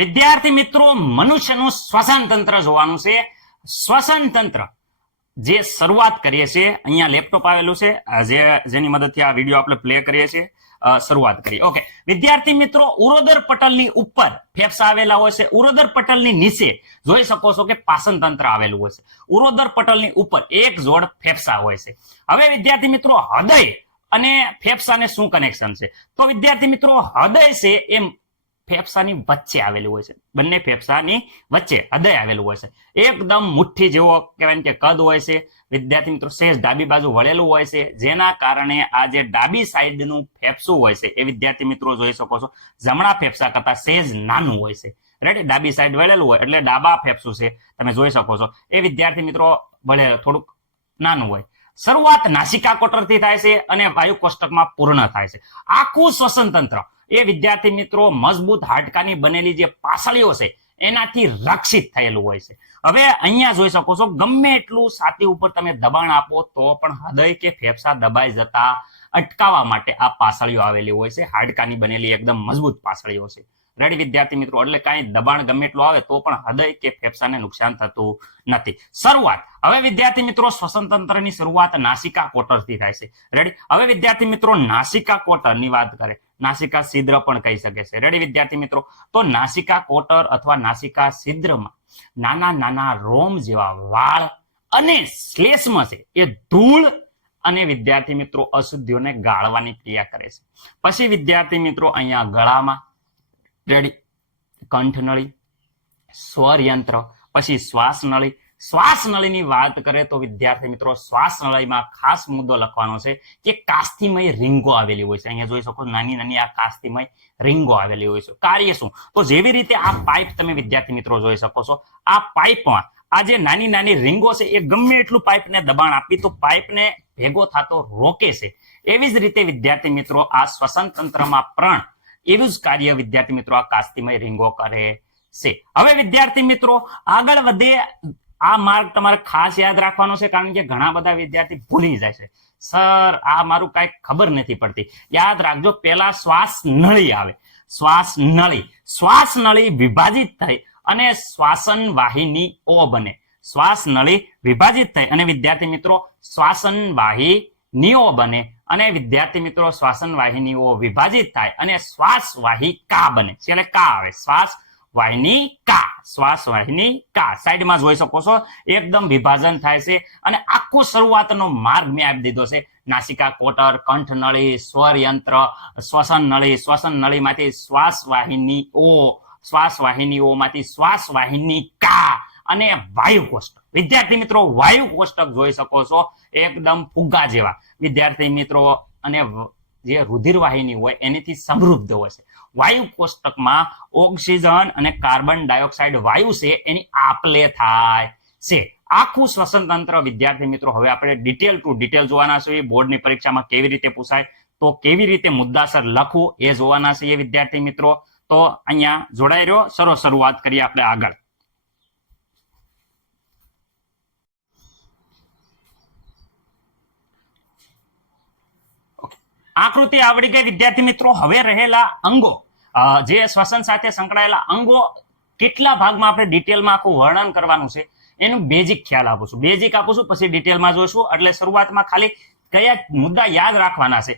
વિદ્યાર્થી મિત્રો, મનુષ્યનું શ્વસન તંત્ર જોવાનું છે. શ્વસન તંત્ર જે શરૂઆત કરીએ છીએ, અહીંયા લેપટોપ આવેલું છે જેની મદદથી આ વિડીયો આપણે પ્લે કરીએ છીએ. શરૂઆત કરીએ. ઓકે વિદ્યાર્થી મિત્રો, ઉરોદર પટલની ઉપર ફેફસા આવેલા હોય છે. ઉરોદર પટલની નીચે જોઈ શકો છો કે પાચન તંત્ર આવેલું હોય છે. ઉરોદર પટલની ઉપર એક જોડ ફેફસા હોય છે. હવે વિદ્યાર્થી મિત્રો, હૃદય અને ફેફસાને શું કનેક્શન છે? તો વિદ્યાર્થી મિત્રો, હૃદય છે એ ફેફસાની વચ્ચે આવેલું હોય છે. બંને ફેફસાની વચ્ચે હૃદય આવેલું હોય છે. એકદમ મુઠ્ઠી જેવો કહેવાય કે કદ હોય છે. વિદ્યાર્થી મિત્રો, સહેજ ડાબી બાજુ વળેલું હોય છે, જેના કારણે આ જે ડાબી સાઈડનું ફેફસું હોય છે એ વિદ્યાર્થી મિત્રો જોઈ શકો છો જમણા ફેફસા કરતા સહેજ નાનું હોય છે. રેડી, ડાબી સાઈડ વળેલું હોય એટલે ડાબા ફેફસું છે, તમે જોઈ શકો છો એ વિદ્યાર્થી મિત્રો વળે થોડુંક નાનું હોય. શરૂઆત નાસિકા કોટરથી થાય છે અને વાયુ કોષ્ટકમાં પૂર્ણ થાય છે. આખું શ્વસન તંત્ર એ વિદ્યાર્થી મિત્રો મજબૂત હાડકાની બનેલી જે પાસળીઓ છે એનાથી રક્ષિત થયેલું હોય છે. હવે અહીંયા જોઈ શકો છો, ગમે એટલું છાતી ઉપર તમે દબાણ આપો તો પણ હૃદય કે ફેફસા દબાઈ જતા અટકાવવા માટે આ પાસળીઓ આવેલી હોય છે. હાડકાની બનેલી એકદમ મજબૂત પાસળીઓ છે. રેડી વિદ્યાર્થી મિત્રો, એટલે કાંઈ દબાણ ગમે એટલું આવે તો પણ હૃદય કે ફેફસાને નુકસાન થતું નથી. શરૂઆત હવે વિદ્યાર્થી મિત્રો, શ્વસન તંત્રની શરૂઆત નાસિકા કોટરથી થાય છે. રેડી, હવે વિદ્યાર્થી મિત્રો નાસિકા કોટરની વાત કરે, નાસિકા છિદ્ર પણ કહી શકે છે. રેડી વિદ્યાર્થી મિત્રો, તો નાસિકા કોટર અથવા નાસિકા છિદ્રમાં નાના નાના રોમ જેવા વાળ અને શ્લેષ્મ છે એ ધૂળ અને વિદ્યાર્થી મિત્રો અશુદ્ધિઓને ગાળવાની ક્રિયા કરે છે. પછી વિદ્યાર્થી મિત્રો અહીંયા ગળામાં રેડી કંઠનળી, સ્વરયંત્ર, પછી શ્વાસનળી. શ્વાસનળીની વાત કરે તો વિદ્યાર્થી મિત્રો શ્વાસનળીમાં ખાસ મુદ્દો લખવાનો છે કે કાસ્થિમય રીંગો આવેલી હોય છે. અહીંયા જોઈ શકો નાની નાની આ કાસ્થિમય રીંગો આવેલી હોય છે. કાર્ય શું? તો જેવી રીતે આ પાઇપ તમે વિદ્યાર્થી મિત્રો જોઈ શકો છો, આ પાઇપમાં આ જે નાની નાની રીંગો છે એ ગમે એટલું પાઇપને દબાણ આપી તો પાઇપને ભેગો થતો રોકે છે. એવી જ રીતે વિદ્યાર્થી મિત્રો આ શ્વસન તંત્રમાં પણ એવું જ કાર્ય વિદ્યાર્થી મિત્રો આ કાસ્થિમય રીંગો કરે છે. હવે વિદ્યાર્થી મિત્રો આગળ વધે, આ માર્ગ તમારે ખાસ યાદ રાખવાનો છે કારણ કે ઘણા બધા વિદ્યાર્થી ભૂલી જાય છે. સર આ મારું કઈ ખબર નથી પડતી. યાદ રાખજો, પહેલા શ્વાસ નળી આવે. શ્વાસ નળી, શ્વાસ નળી વિભાજિત થઈ અને શ્વાસન વાહિનીઓ બને. શ્વાસ નળી વિભાજિત થઈ અને વિદ્યાર્થી મિત્રો શ્વાસન વાહિનીઓ બને અને વિદ્યાર્થી મિત્રો શ્વાસન વાહિનીઓ વિભાજિત થાય અને શ્વાસ વાહિકા બને. એટલે કા આવે, શ્વાસ વાહિનીકા, શ્વાસ વાહિનીકા. સાઈડમાં જોઈ શકો છો એકદમ વિભાજન થાય છે અને આખો શરૂઆતનો માર્ગ મેં આપી દીધો છે. નાસિકા કોટર, કંઠ નળી, સ્વરયંત્ર, શ્વસન નળી, શ્વસન નળીમાંથી શ્વાસ વાહિનીઓ, શ્વાસ વાહિનીઓમાંથી શ્વાસ વાહિનીકા અને વાયુ કોષ્ટક. વિદ્યાર્થી મિત્રો વાયુ કોષ્ટક જોઈ શકો છો એકદમ ફુગ્ગા જેવા વિદ્યાર્થી મિત્રો, અને જે રુધિર વાહિની હોય એનાથી સમૃદ્ધ હોય છે. વાયુ કોષ્ટકમાં ઓક્સિજન અને કાર્બન ડાયોક્સાઇડ વાયુ છે એની આપલે થાય છે. આખું શ્વસન તંત્ર વિદ્યાર્થી મિત્રો હવે આપણે ડિટેલ ટુ ડિટેલ જોવાના છે. બોર્ડની પરીક્ષામાં કેવી રીતે પૂછાય તો કેવી રીતે મુદ્દાસર લખવું એ જોવાના છે વિદ્યાર્થી મિત્રો. તો અહીંયા જોડાઈ રહ્યો. શરૂઆત કરીએ આપણે આગળ. આકૃતિ આવડી ગઈ વિદ્યાર્થી મિત્રો. હવે રહેલા અંગો, જે શ્વસન સાથે સંકળાયેલા અંગો કેટલા ભાગમાં આપણે ડિટેલમાં આખું વર્ણન કરવાનું છે એનું બેઝિક ખ્યાલ આપું છું. બેઝિક આપું છું, પછી ડિટેલમાં જોઈશું. એટલે શરૂઆતમાં ખાલી કયા મુદ્દા યાદ રાખવાના છે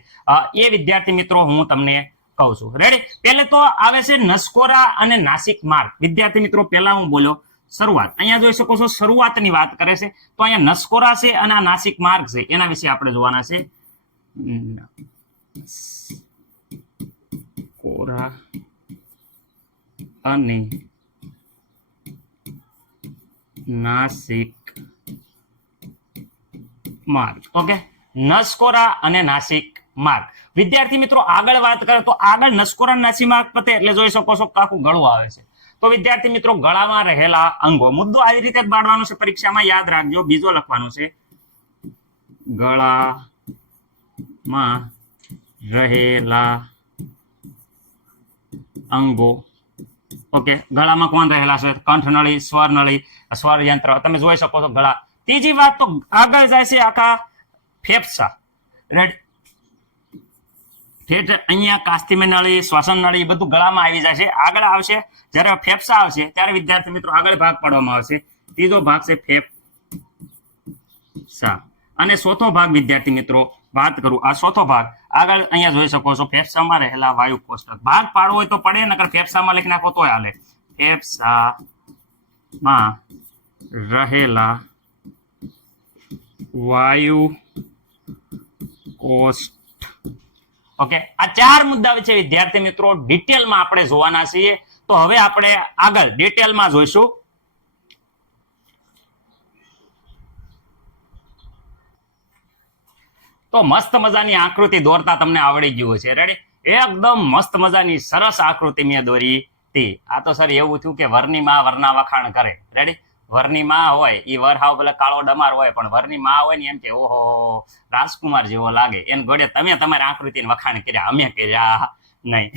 એ વિદ્યાર્થી મિત્રો હું તમને કહું છું. રેડી, પહેલે તો આવે છે નસકોરા અને નાસિક માર્ગ. વિદ્યાર્થી મિત્રો પહેલા હું બોલ્યો શરૂઆત. અહીંયા જોઈ શકો છો શરૂઆતની વાત કરે છે તો અહીંયા નસકોરા છે અને આ નાસિક માર્ગ છે એના વિશે આપણે જોવાના છે. કોરા અને નાસિક માર્ગ. ઓકે, નસકોરા અને નાસિક માર્ગ. વિદ્યાર્થી મિત્રો આગળ વાત કરે તો આગળ નસકોરા નાસિક માર્ગ પતે એટલે જોઈ શકો છો આખું ગળું આવે છે. તો વિદ્યાર્થી મિત્રો ગળામાં રહેલા અંગો, મુદ્દો આવી રીતે જ બાળવાનો છે પરીક્ષામાં, યાદ રાખજો. બીજો લખવાનું છે ગળામાં રહેલા અંગો. ઓકે, ગળામાં કોણ રહેલા છે? કંઠનળી, સ્વરનળી, સ્વરયંત્ર. તમે જોઈ શકો છો ગળા. ત્રીજી વાત તો આગળ જાય છે આખા ફેફસા. રેડ, ઠેઠ અહીંયા કાસ્થિમય નળી, શ્વસન નળી બધું ગળામાં આવી જશે. આગળ આવશે જ્યારે ફેફસા આવશે ત્યારે વિદ્યાર્થી મિત્રો આગળ ભાગ પાડવામાં આવશે. ત્રીજો ભાગ છે ફેફસા અને ચોથો ભાગ વિદ્યાર્થી મિત્રો વાત કરું આ ચોથો ભાગ આગળ અહીંયા જોઈ શકો છો ફેફસામાં રહેલા વાયુ કોષ્ટક. ભાગ પાડવો હોય તો પડે, નકર ફેફસામાં લખી નાખો તોય હાલે. ફેફસામાં રહેલા વાયુ કોષ્ટક. ઓકે, આ 4 મુદ્દા છે વિદ્યાર્થી મિત્રો ડિટેલમાં આપણે જોવાના છીએ. તો હવે આપણે આગળ ડિટેલમાં જોઈશું. તો મસ્ત મજાની આકૃતિ દોરતા તમને આવડી ગયું છે. રેડી? એકદમ મસ્ત મજાની સરસ આકૃતિ મેં દોરી હતી. આ તો સર એવું થયું કે વરની માં વરના વખાણ કરે. રેડી? વરની માં હોય એ વર હાવ પેલા કાળો ડમાર હોય, પણ વરની માં હોય ને એમ કે ઓહો રાજકુમાર જેવો લાગે. એને ગોળે તમે તમારી આકૃતિને વખાણ કર્યા, અમે કર્યા નહીં.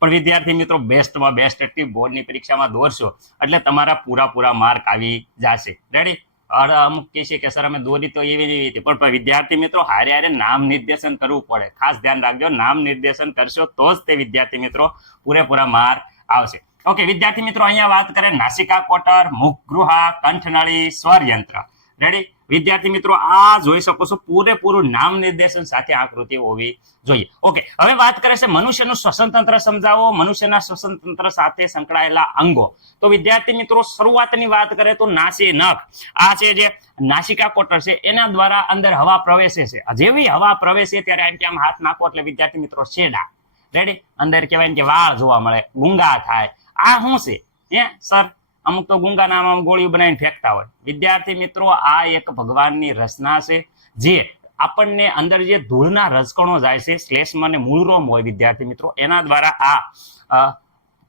પણ વિદ્યાર્થી મિત્રો બેસ્ટમાં બેસ્ટ એક્ટિવ બોર્ડની પરીક્ષામાં દોરશો એટલે તમારા પૂરા માર્ક આવી જશે. રેડી? અમુક કહે છે કે સર અમે દોરી તો એવી હતી, પણ વિદ્યાર્થી મિત્રો હારે નામ નિર્દેશન કરવું પડે. ખાસ ધ્યાન રાખજો, નામ નિર્દેશન કરશો તો જ તે વિદ્યાર્થી મિત્રો પૂરેપૂરા માર્ક આવશે. ઓકે વિદ્યાર્થી મિત્રો અહીંયા વાત કરીએ નાસિકા કોટર, મુખગૃહા, કંઠનળી, સ્વર યંત્ર. રેડી? વિદ્યાર્થી મિત્રો આ જોઈ શકો છો પૂરેપૂરું નામ નિર્દેશન સાથે આકૃતિ હોવી જોઈએ. ઓકે, હવે વાત કરે છે મનુષ્યનું શ્વસન તંત્ર સમજાવો, મનુષ્યના શ્વસન તંત્ર સાથે સંકળાયેલા અંગો. તો વિદ્યાર્થી મિત્રો શરૂઆતની વાત કરે તો નાસી નખ, આ છે જે નાસિકા કોટર છે એના દ્વારા અંદર હવા પ્રવેશે છે. જેવી હવા પ્રવેશે ત્યારે એમ કે આમ હાથ નાખો એટલે વિદ્યાર્થી મિત્રો શેડા. રેડી? અંદર કહેવાય કે વાળ જોવા મળે, ગુંગા થાય. આ શું છે સર? અમુક તો ગુંગા નામ ગોળીઓ બનાવીને ફેંકતા હોય. વિદ્યાર્થી મિત્રો આ એક ભગવાનની રચના છે જે આપણને અંદર જે ધૂળના રજકણો જાય છે, શ્લેષ્મ અને મૂળરોમ હોય વિદ્યાર્થી મિત્રો, એના દ્વારા આ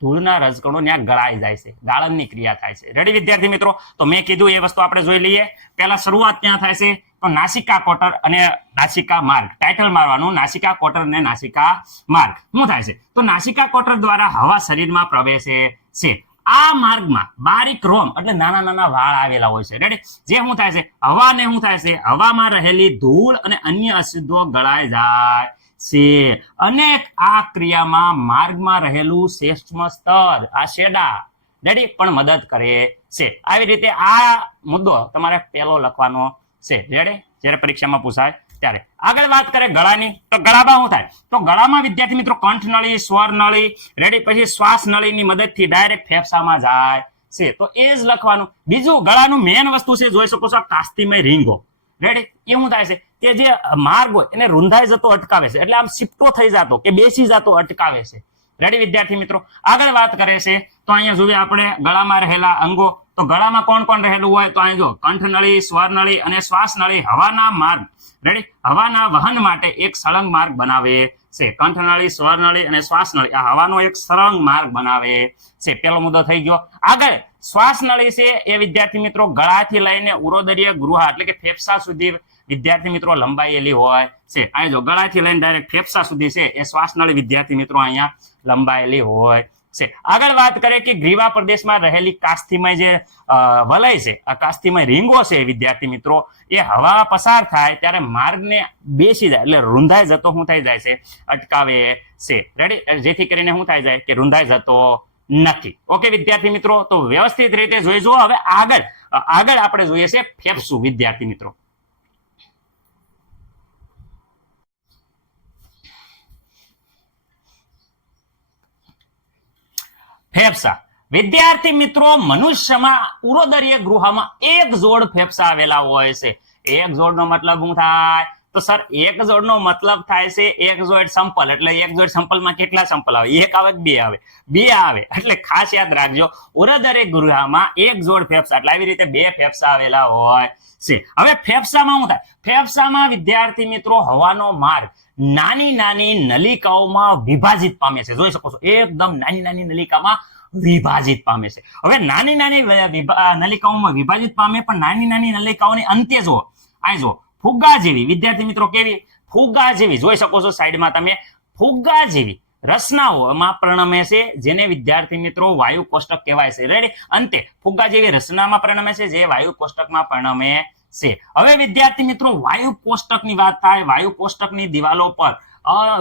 ધૂળના રજકણો ત્યાં ગળાઈ જાય છે, ગાળણની ક્રિયા થાય છે. રેડી વિદ્યાર્થી મિત્રો? તો મેં કીધું એ વસ્તુ આપણે જોઈ લઈએ. પહેલા શરૂઆત ક્યાં થાય છે? તો નાસિકા કોટર અને નાસિકા માર્ગ. ટાઇટલ મારવાનું નાસિકા કોટર અને નાસિકા માર્ગ. શું થાય છે? તો નાસિકા કોટર દ્વારા હવા શરીરમાં પ્રવેશે છે. આ માર્ગમાં બારીક રોમ એટલે નાના વાળ આવેલા હોય છે. રેડી? જે શું થાય છે? હવાને શું થાય છે? હવામાં રહેલી ધૂળ અને અન્ય અશુદ્ધો ગળાઈ જાય છે અને આ ક્રિયામાં માર્ગમાં રહેલું શ્રેષ્ઠ સ્તર આ શેડા રેડી પણ મદદ કરે છે. આવી રીતે આ મુદ્દો તમારે પહેલો લખવાનો છે. રેડી? જ્યારે પરીક્ષામાં પૂછાય ત્યારે. આગળ વાત કરે ગળાની, તો ગળામાં શું થાય? તો ગળામાં વિદ્યાર્થી મિત્રો કંઠનળી, સ્વર નળી, રેડી, પછી શ્વાસ નળીની મદદથી ડાયરેક્ટ ફેફસામાં જાય છે. તો એ જ લખવાનું. બીજું ગળાનું મેન વસ્તુ છે જોઈ શકો છો કાસ્થિમય રીંગો. રેડી? એ શું થાય છે? કે જે માર્ગ હોય એને રૂંધાઈ જતો અટકાવે છે, એટલે આમ શિફ્ટો થઈ જતો કે બેસી જતો અટકાવે છે. રેડી વિદ્યાર્થી મિત્રો? આગળ વાત કરે છે તો અહીંયા જોઈએ આપણે ગળામાં રહેલા અંગો. તો ગળામાં કોણ રહેલું હોય? તો અહીંયા જો કંઠનળી, સ્વરનળી અને શ્વાસ નળી હવાના માર્ગ, રેડી, હવાના વહન માટે એક સળંગ માર્ગ બનાવે છે. કંઠનળી, સ્વરનળી અને શ્વાસ નળી આ હવાનો એક સળંગ માર્ગ બનાવે છે. પેલો મુદ્દો થઈ ગયો. આગળ શ્વાસ નળી છે એ વિદ્યાર્થી મિત્રો ગળાથી લઈને ઉરોદરીય ગૃહ એટલે કે ફેફસા સુધી વિદ્યાર્થી મિત્રો લંબાયેલી હોય છે. અહીં જો ગળાથી લઈને ડાયરેક્ટ ફેફસા સુધી છે એ શ્વાસ નળી વિદ્યાર્થી મિત્રો અહીંયા લંબાયેલી હોય છે. આગળ વાત કરીએ કે ગ્રીવા પ્રદેશમાં રહેલી કાસ્થિમય જે વલય છે, આ કાસ્થિમય રીંગો છે વિદ્યાર્થી મિત્રો, એ હવા પસાર થાય ત્યારે માર્ગને બેસી જાય એટલે રૂંધાઈ જતો શું થઈ જાય છે? અટકાવે છે. રેડી? જેથી કરીને શું થાય જાય કે રૂંધાઈ જતો નથી. ઓકે વિદ્યાર્થી મિત્રો? તો વ્યવસ્થિત રીતે જોઈજો. હવે આગળ આપણે જોઈએ છે ફેફસું વિદ્યાર્થી મિત્રો. ફેફસા વિદ્યાર્થી મિત્રો મનુષ્યમાં ઉરોદરીય ગૃહમાં એક જોડ ફેફસા આવેલા હોય છે. એક જોડનો મતલબ શું થાય? તો સર એક જોડનો મતલબ થાય છે એક જોડ સંપલ. એટલે એક જોડ સંપલમાં કેટલા સંપલ આવે? એક આવે કે બે આવે? બે આવે. એટલે ખાસ યાદ રાખજો ઉરોદરીય ગૃહમાં એક જોડ ફેફસા એટલે આવી રીતે બે ફેફસા આવેલા હોય છે. હવે ફેફસામાં શું થાય? ફેફસામાં વિદ્યાર્થી મિત્રો હવાનો માર્ગ નાની નલિકાઓમાં વિભાજિત પામે છે. જોઈ શકો છો એકદમ નાની નલિકામાં વિભાજિત પામે છે. હવે નાની નલિકાઓમાં વિભાજિત પામે, પણ નાની નલિકાઓની અંતે જો આ જો ફુગ્ગા જેવી વિદ્યાર્થી મિત્રો કેવી? ફુગ્ગા જેવી જોઈ શકો છો સાઈડમાં તમે. ફુગ્ગા જેવી રચનાઓમાં પરિણમે છે જેને વિદ્યાર્થી મિત્રો વાયુ કોષ્ટક કહેવાય છે. રેડી? અંતે ફુગ્ગા જેવી રચનામાં પરિણમે છે જે વાયુ કોષ્ટકમાં પરિણમે છે. હવે વિદ્યાર્થી મિત્રો વાયુ કોષ્ટકની વાત થાય. વાયુ કોષ્ટકની દિવાલો પર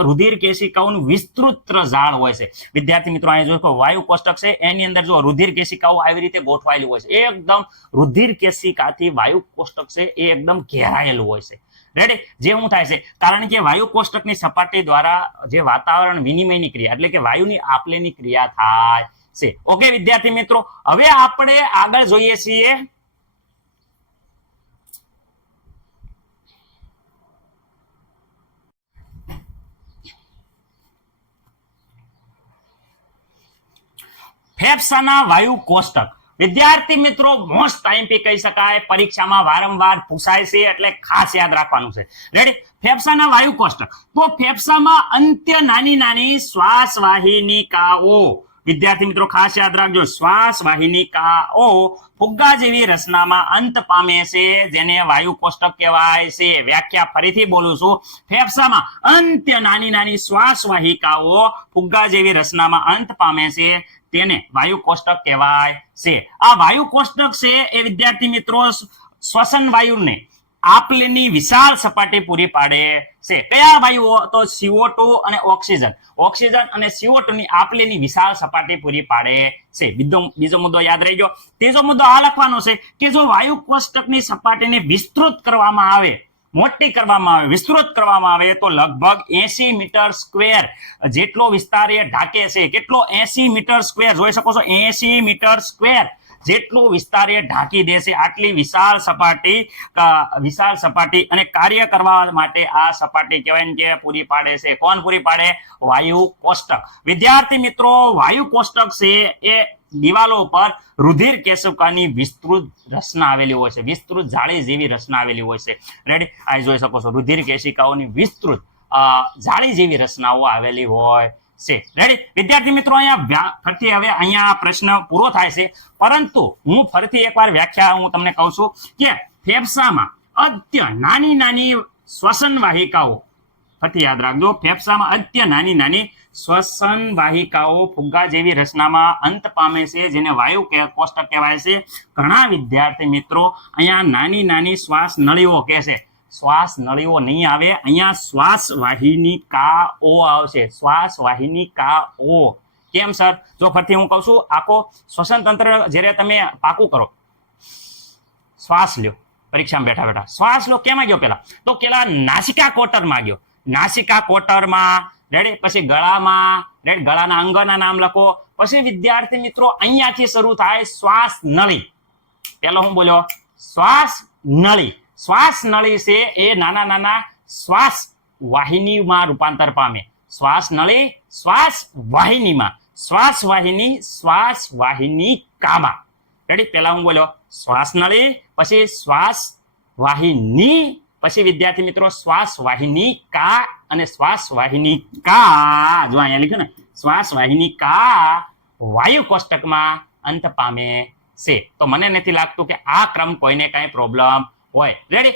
રુધિર કેશિકાઓનું વિસ્તૃત જાળ હોય છે. વિદ્યાર્થી મિત્રો અહીંયા જો વાયુ કોષ્ટક છે એની અંદર જો રુધિર કેશિકાઓ આવી રીતે ગોઠવાયેલી હોય છે. એકદમ રુધિર કેશિકાથી વાયુ કોષ્ટક છે એ એકદમ ઘેરાયેલું હોય છે. રેડી? જે શું થાય છે, કારણ કે વાયુ કોષ્ટકની સપાટી દ્વારા જે વાતાવરણ વિનિમયની ક્રિયા એટલે કે વાયુની આપલેની ક્રિયા થાય છે. ઓકે વિદ્યાર્થી મિત્રો, હવે આપણે આગળ જોઈએ છીએ ફેફસાના વાયુ કોષ્ટક. વિદ્યાર્થી મિત્રો મોસ્ટ આઈએમપી કહી શકાય, પરીક્ષામાં વારંવાર પૂછાય છે એટલે ખાસ યાદ રાખવાનું છે. રેડી? ફેફસાના વાયુ કોષ્ટક. તો ફેફસામાં અંત્ય નાની નાની શ્વાસ વાહિનીકાઓ, વિદ્યાર્થી મિત્રો ખાસ યાદ રાખજો, શ્વાસ વાહિનીકાઓ ફુગ્ગા જેવી રચનામાં અંત પામે છે, જેને વાયુ કોષ્ટક કહેવાય છે. વ્યાખ્યા ફરીથી બોલું છું, ફેફસામાં અંત્ય નાની નાની શ્વાસ વાહિકાઓ ફુગ્ગા જેવી રચનામાં અંત પામે છે, તેને વાયુ કોષ્ટક કહેવાય છે. આ વાયુ કોષ્ટક છે એ વિદ્યાર્થી મિત્રો શ્વસન વાયુને આપલેની વિશાળ સપાટી પૂરી પાડે છે. કયા વાયુઓ? તો CO2 અને ઓક્સિજન. ઓક્સિજન અને CO2 ની આપલેની વિશાળ સપાટી પૂરી પાડે છે. બીજો મુદ્દો યાદ રહી ગયો. ત્રીજો મુદ્દો આ લખવાનો છે કે જો વાયુ કોષ્ટકની સપાટીને વિસ્તૃત કરવામાં આવે, મોટી કરવામાં આવે, વિસ્તૃત કરવામાં આવે તો લગભગ 80 મીટર સ્ક્વેર જેટલો વિસ્તાર એ ઢાકે છે. કેટલો? 80 મીટર સ્ક્વેર. જોઈ શકો છો 80 મીટર સ્ક્વેર જેટલો વિસ્તાર એ ઢાંકી દેશે. આટલી વિશાળ સપાટી અને કાર્ય કરવા માટે આ સપાટી કહેવાય કે પૂરી પાડે છે. કોણ પૂરી પાડે? વાયુ કોષ્ટક. વિદ્યાર્થી મિત્રો વાયુ કોષ્ટક છે એ દિવાલો પર રુધિર કેશિકાની વિસ્તૃત રચના આવેલી હોય છે. વિસ્તૃત જાળી જેવી રચના આવેલી હોય છે. રેડી? આ જોઈ શકો છો રુધિર કેશિકાઓની વિસ્તૃત જાળી જેવી રચનાઓ આવેલી હોય છે. રેડી? વિદ્યાર્થી મિત્રો અહીંયા ફરીથી હવે અહીંયા પ્રશ્ન પૂરો થાય છે, પરંતુ હું ફરીથી એકવાર વ્યાખ્યા હું તમને કહું છું કે ફેફસામાં અત્ય નાની નાની શ્વસન વાહિકાઓ, ફરીથી યાદ રાખજો, ફેફસામાં અત્ય નાની નાની શ્વસન વાહિકાઓ ફુગ્ગા જેવી રચનામાં અંત પામે છે, જેને વાયુ કોષ્ટક કહેવાય છે. ઘણા વિદ્યાર્થી મિત્રો અહીંયા નાની નાની શ્વાસ નળીઓ કહે છે. શ્વાસ નળીઓ નહીં આવે, અહીંયા શ્વાસ વાહિનીકાઓ આવશે. શ્વાસ વાહિનીકાઓ. કેમ સર? જો ફરીથી હું કહું છું, આખો શ્વસન તંત્ર જ્યારે તમે પાકું કરો, શ્વાસ લ્યો, પરીક્ષામાં બેઠા બેઠા શ્વાસ લો, કેમાં ગયો પેલા? તો પેલા નાસિકા કોટરમાં ગયો. નાસિકા કોટરમાં. રેડી? પછી ગળામાં. રેડી? ગળાના અંગના નામ લખો. પછી વિદ્યાર્થી મિત્રો અહીંયાથી શરૂ થાય શ્વાસ નળી. પેલો હું બોલ્યો? શ્વાસ નળી. શ્વાસ નળી છે એ નાના નાના શ્વાસ વાહિનીમાં રૂપાંતર પામે. શ્વાસ નળી શ્વાસ વાહિનીમાં, શ્વાસ વાહિની શ્વાસ વાહિનીકામાં. રેડી? પેલા હું બોલ્યો શ્વાસ નળી, પછી શ્વાસ વાહિની, પછી વિદ્યાર્થી મિત્રો શ્વાસ વાહિનીકા અને શ્વાસ વાહિનીકા. જો અહીંયા લખ્યું ને, શ્વાસ વાહિનીકા વાયુ કોષ્ટકમાં અંત પામે છે. તો મને નથી લાગતું કે આ ક્રમ કોઈને કાંઈ પ્રોબ્લેમ હોય. રેડી?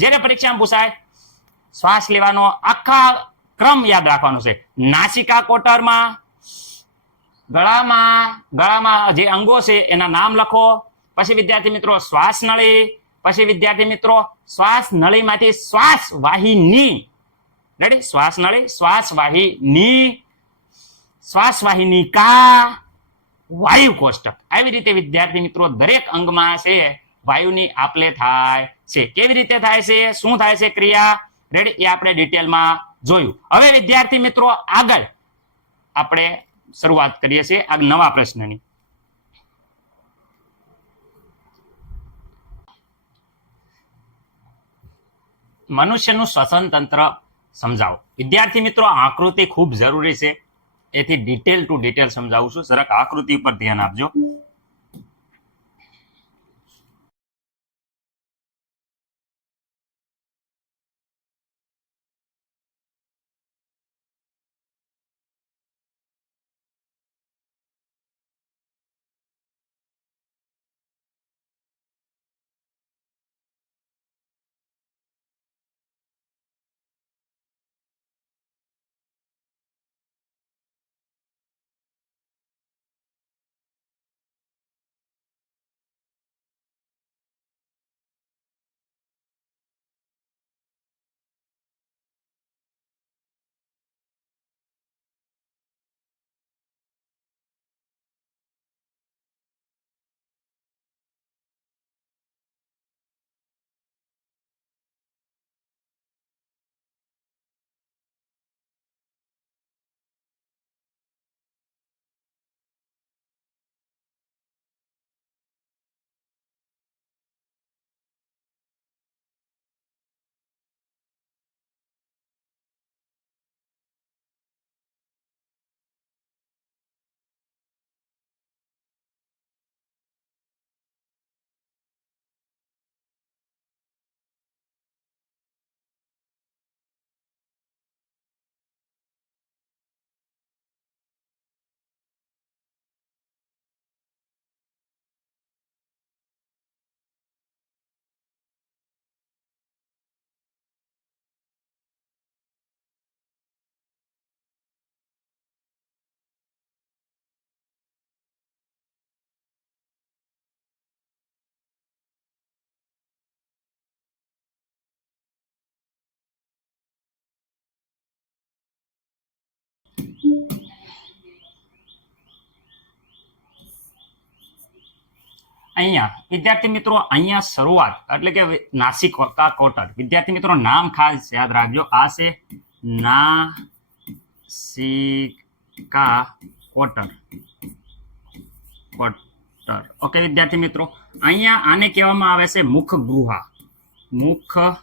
જ્યારે પરીક્ષામાં પૂછાય, શ્વાસ લેવાનો આખા ક્રમ યાદ રાખવાનો છે. નાસિકા કોટરમાં, ગળામાં જે અંગો છે એના નામ લખો. પછી વિદ્યાર્થી મિત્રો શ્વાસ નળી, પછી વિદ્યાર્થી મિત્રો શ્વાસ નળીમાંથી શ્વાસ વાહિની. રેડી? શ્વાસ નળી શ્વાસ વાહિની, શ્વાસ વાહિનીકા, વાયુ કોષ્ટક. આવી રીતે વિદ્યાર્થી મિત્રો દરેક અંગમાં છે વાયુની આપલે થાય છે. કેવી રીતે થાય છે, શું થાય છે ક્રિયા? રેડી? એ આપણે ડિટેલમાં જોયું. હવે વિદ્યાર્થી મિત્રો આગળ આપણે શરૂઆત કરીએ છીએ આ નવા પ્રશ્નની. મનુષ્યનું શ્વસન તંત્ર સમજાવો. વિદ્યાર્થી મિત્રો આકૃતિ ખૂબ જરૂરી છે, એથી ડિટેલ ટુ ડિટેલ સમજાવું છું. જરાક આકૃતિ પર ધ્યાન આપજો. અહીંયા વિદ્યાર્થી મિત્રો અહીંયા શરૂઆત એટલે કે નાસિકા કોટર. વિદ્યાર્થી મિત્રો નામ ખાસ યાદ રાખજો, આ છે નાસિકા કોટર. ઓકે વિદ્યાર્થી મિત્રો, અહીંયા આને કહેવામાં આવે છે મુખગૃહા. મુખગૃહા.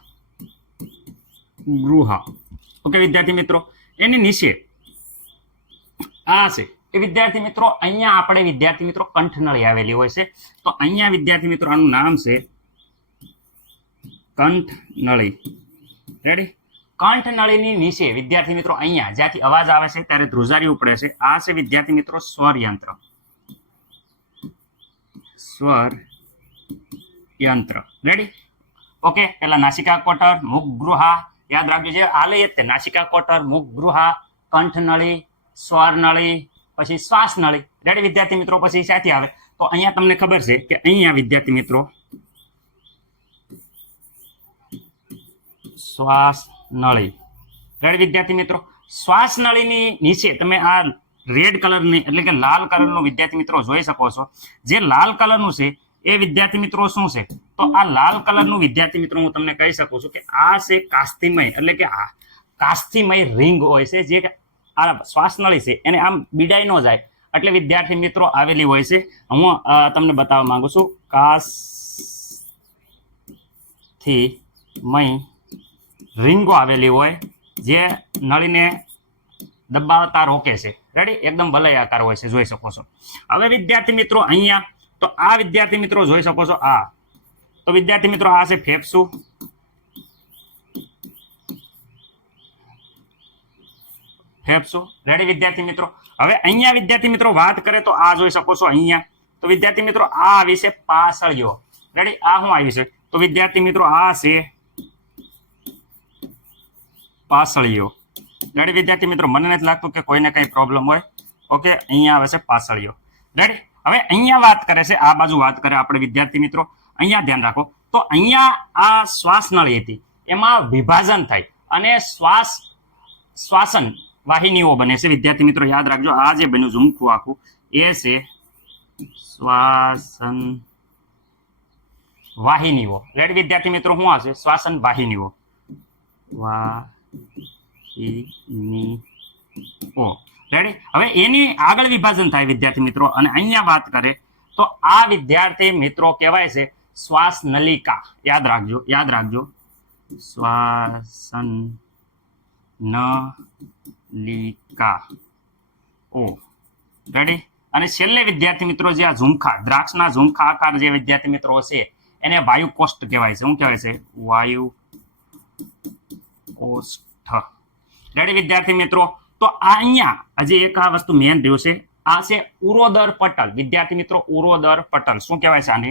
ઓકે વિદ્યાર્થી મિત્રો, એની નીચે આ છે એ વિદ્યાર્થી મિત્રો અહીંયા આપણે વિદ્યાર્થી મિત્રો કંઠનળી આવેલી હોય છે. તો અહીંયા વિદ્યાર્થી મિત્રો આનું નામ છે કંઠનળી. રેડી? કંઠનળીની નીચે વિદ્યાર્થી મિત્રો અહીંયા જ્યાંથી અવાજ આવે છે ત્યારે ધ્રુજારી ઉપડે છે, આ છે વિદ્યાર્થી મિત્રો સ્વર યંત્ર. સ્વર યંત્ર. રેડી? ઓકે, પેલા નાસિકા કોટર, મુખગૃહા યાદ રાખજો. જે આલે જ તે નાસિકા કોટર, મુખગૃહા, કંઠનળી, સ્વરનળી, પછી શ્વાસ નળી. રેડી વિદ્યાર્થી મિત્રો? પછી સાથે આવે તો અહીંયા તમને ખબર છે કે અહીંયા વિદ્યાર્થી મિત્રો શ્વાસ નળી. રેડી વિદ્યાર્થી મિત્રો? શ્વાસ નળીની નીચે તમે આ રેડ કલરની એટલે કે લાલ કલરનું વિદ્યાર્થી મિત્રો જોઈ શકો છો. જે લાલ કલરનું છે એ વિદ્યાર્થી મિત્રો શું છે? તો આ લાલ કલરનું વિદ્યાર્થી મિત્રો હું તમને કહી શકું છું કે આ છે કાસ્થિમય એટલે કે આ કાસ્થિમય રિંગ હોય છે, જે આ શ્વાસ નળી છે એને આમ બીડાઈ ન જાય એટલે વિદ્યાર્થી મિત્રો આવેલી હોય છે. હું તમને બતાવવા માંગુ છું. કાસ્થિમય રિંગો આવેલી હોય જે નળીને દબાવતા રોકે છે. રેડી? એકદમ વલય આકાર હોય છે, જોઈ શકો છો. હવે વિદ્યાર્થી મિત્રો અહીંયા તો આ વિદ્યાર્થી મિત્રો જોઈ શકો છો આ. તો વિદ્યાર્થી મિત્રો આ છે ફેફસું. ફેફસું. રેડી વિદ્યાર્થી મિત્રો? હવે અહીંયા વિદ્યાર્થી મિત્રો વાત કરે તો આ જોઈ શકો છો અહીંયા. તો વિદ્યાર્થી મિત્રો આ આવી છે પાસળીઓ. રેડી? આ શું આવી છે? તો વિદ્યાર્થી મિત્રો આ છે પાસળીઓ. રેડી વિદ્યાર્થી મિત્રો? મને નથી લાગતું કે કોઈને કઈ પ્રોબ્લેમ હોય. ઓકે, અહીંયા આવે છે પાસળીઓ. રેડી? હવે અહીંયા વાત કરે છે, આ બાજુ વાત કરે આપણે વિદ્યાર્થી મિત્રો. અહીંયા ધ્યાન રાખો. તો અહીંયા આ શ્વાસ નળી હતી, એમાં વિભાજન થાય અને શ્વાસન વાહિનીઓ બને છે. વિદ્યાર્થી મિત્રો યાદ રાખજો, આ જે બન્યું ઝુમખું આખું એ છે શ્વાસન વાહિનીઓ. રેડી વિદ્યાર્થી મિત્રો? શું હશે? શ્વાસન વાહિનીઓ. વાહિનીઓ. રેડી? હવે એની આગળ વિભાજન થાય વિદ્યાર્થી મિત્રો, અને અહીંયા વાત કરે તો આ વિદ્યાર્થી મિત્રો કહેવાય છે શ્વાસ નલિકા. યાદ રાખજો, યાદ રાખજો. શ્વાસન નલિકા. ઓ રેડી? અને છેલ્લે વિદ્યાર્થી મિત્રો જે આ ઝુમખા, દ્રાક્ષના ઝુમખા આકાર જે વિદ્યાર્થી મિત્રો છે એને વાયુ કોષ્ઠ કહેવાય છે. શું કહેવાય છે? વાયુ કોષ્ઠ. રેડી વિદ્યાર્થી મિત્રો? તો આ અહીંયા હજી એક આ વસ્તુ મેન રહ્યું છે, આ છે ઉરોદર પટલ. વિદ્યાર્થી મિત્રો ઉરોદર પટલ શું કહેવાય છે આને?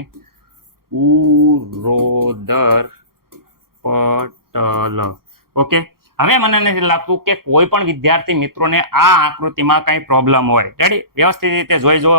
ઉરોદર પટલ. ઓકે, હવે મને નથી લાગતું કે કોઈ પણ વિદ્યાર્થી મિત્રોને આ આકૃતિમાં કઈ પ્રોબ્લેમ હોય. રેડી? વ્યવસ્થિત રીતે જોઈ જો.